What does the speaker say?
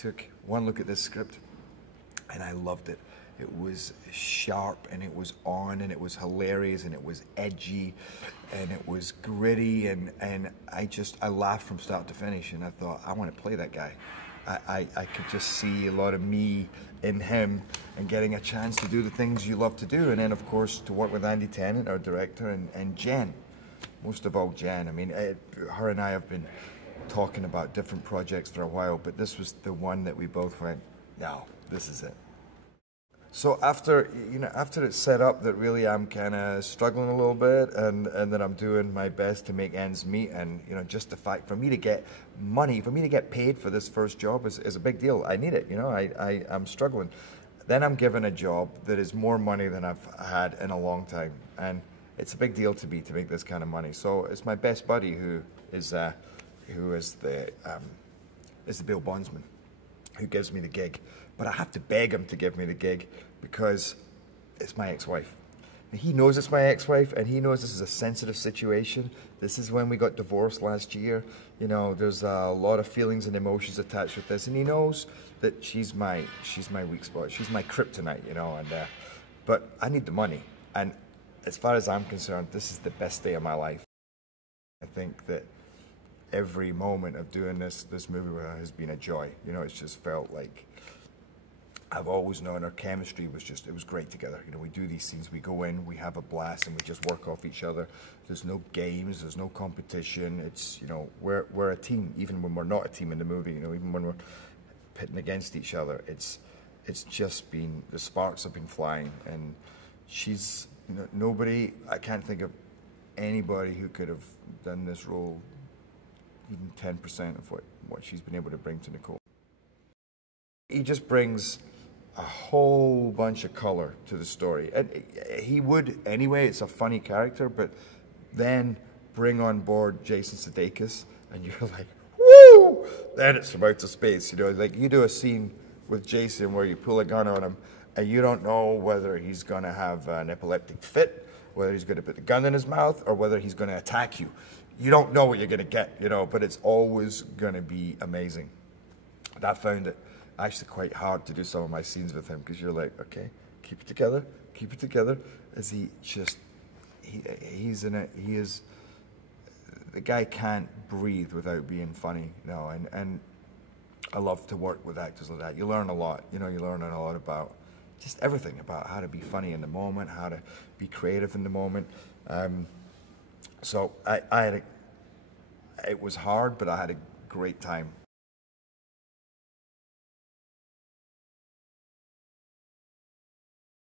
took one look at this script and I loved it. It was sharp and it was on and it was hilarious and it was edgy and it was gritty and I laughed from start to finish and I thought, I want to play that guy. I could just see a lot of me in him and getting a chance to do the things you love to do. And then of course to work with Andy Tennant, our director, and Jen. Most of all Jen. I mean, her and I have been talking about different projects for a while, but this was the one that we both went, no, this is it. So after it's set up that really I'm kind of struggling a little bit and that I'm doing my best to make ends meet, and just the fact for me to get money, for me to get paid for this first job is a big deal. I need it, I'm struggling. Then I'm given a job that is more money than I've had in a long time, and it's a big deal to me to make this kind of money. So it's my best buddy who is the bail bondsman who gives me the gig. But I have to beg him to give me the gig because it's my ex-wife. He knows it's my ex-wife and he knows this is a sensitive situation. This is when we got divorced last year. There's a lot of feelings and emotions attached with this, and he knows that she's my weak spot. She's my kryptonite, but I need the money. And as far as I'm concerned, this is the best day of my life. I think that every moment of doing this movie has been a joy. It's just felt like I've always known our chemistry it was great together. We do these scenes, we go in, we have a blast, and we just work off each other. There's no games, there's no competition. It's, we're a team, even when we're not a team in the movie, even when we're pitting against each other. It's just been, the sparks have been flying, and she's, nobody, I can't think of anybody who could have done this role even 10% of what she's been able to bring to Nicole. He just brings a whole bunch of color to the story. And he would anyway, it's a funny character, but then bring on board Jason Sudeikis and you're like, woo! Then it's from outer space, like you do a scene with Jason where you pull a gun on him and you don't know whether he's gonna have an epileptic fit, whether he's gonna put the gun in his mouth, or whether he's gonna attack you. You don't know what you're gonna get, but it's always gonna be amazing. And I found it actually quite hard to do some of my scenes with him because you're like, okay, keep it together. As he's in it, the guy can't breathe without being funny, and I love to work with actors like that. You learn a lot, you learn a lot about just everything, about how to be funny in the moment, how to be creative in the moment. So it was hard, but I had a great time.